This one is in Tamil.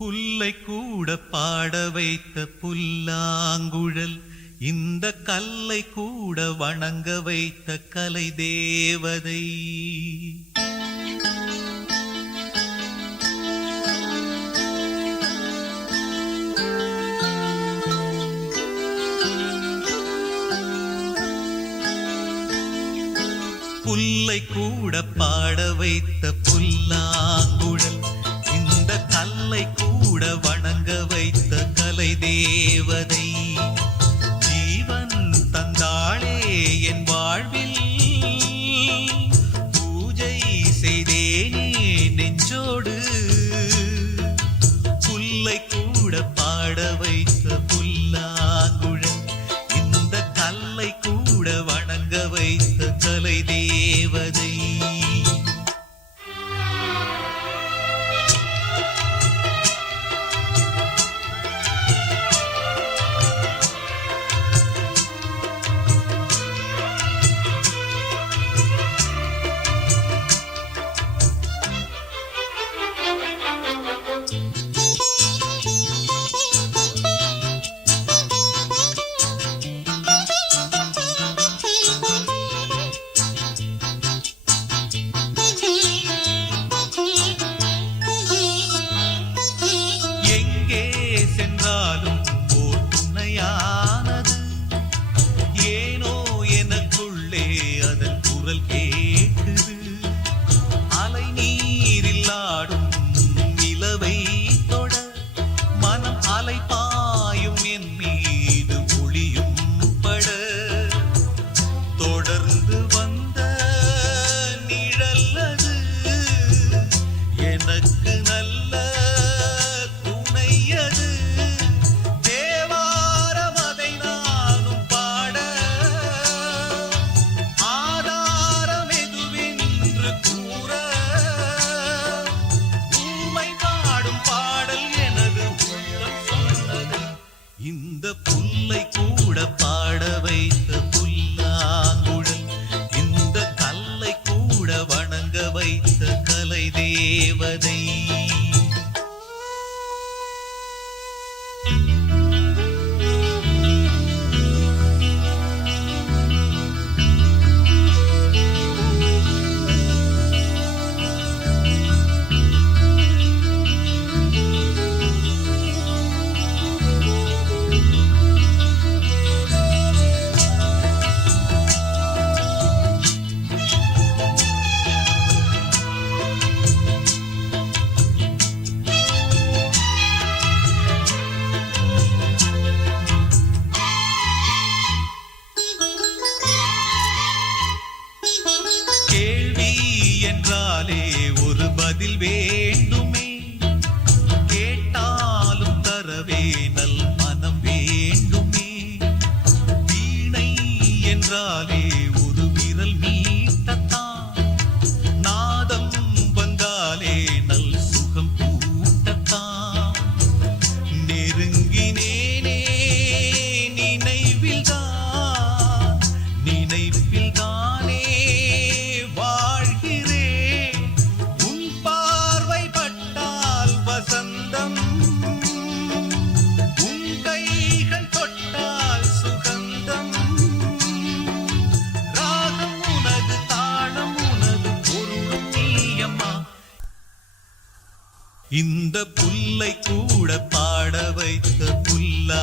புல்லை கூட பாட வைத்த புல்லாங்குழல், இந்த கல்லை கூட வணங்க வைத்த கலை தேவதை. புல்லை கூட பாட வைத்த புல்லாங்குழல், இந்த கல்லை கூட வணங்க வைத்த கலை தேவதை. ஜீவன் தந்தாளே என் வாழ்வில், பூஜை செய்தேனே நெஞ்சோடு. புல்லை கூட பாட வைத்த புல்லாங்குழல், இந்த கல்லை கூட வணங்க வைத்த கலை தேவதை. சென்றாலும் ஓர் துணையானது, ஏனோ எனக்குள்ளே அதன் குரல் கேட்குது. அலை நீரில் ஆடும் நிலவை தொட, மனம் அலை பாயும் என் மீது ஒளியும் பட. தொடர்ந்து வந்த நிழல்லது, எனக்கு நல்ல இந்த புல்லை கூட பாட வைத்த புல்லாங்குழல், இந்த கல்லை கூட வணங்க வைத்த கலை தேவதை. என்றாலே ஒரு பதில் வேண்டுமே, கேட்டாலும் தரவே நல் மனம் வேண்டுமே. வீணை என்றாலே ஒரு விரல் மீட்டத்தான், நாதம் வந்தாலே நல் சுகம் கூட்டத்தான். நெருங்கினேனே நினைவில் தான், நினைவில் தானே இந்த புல்லை கூட பாட வைத்த புல்லா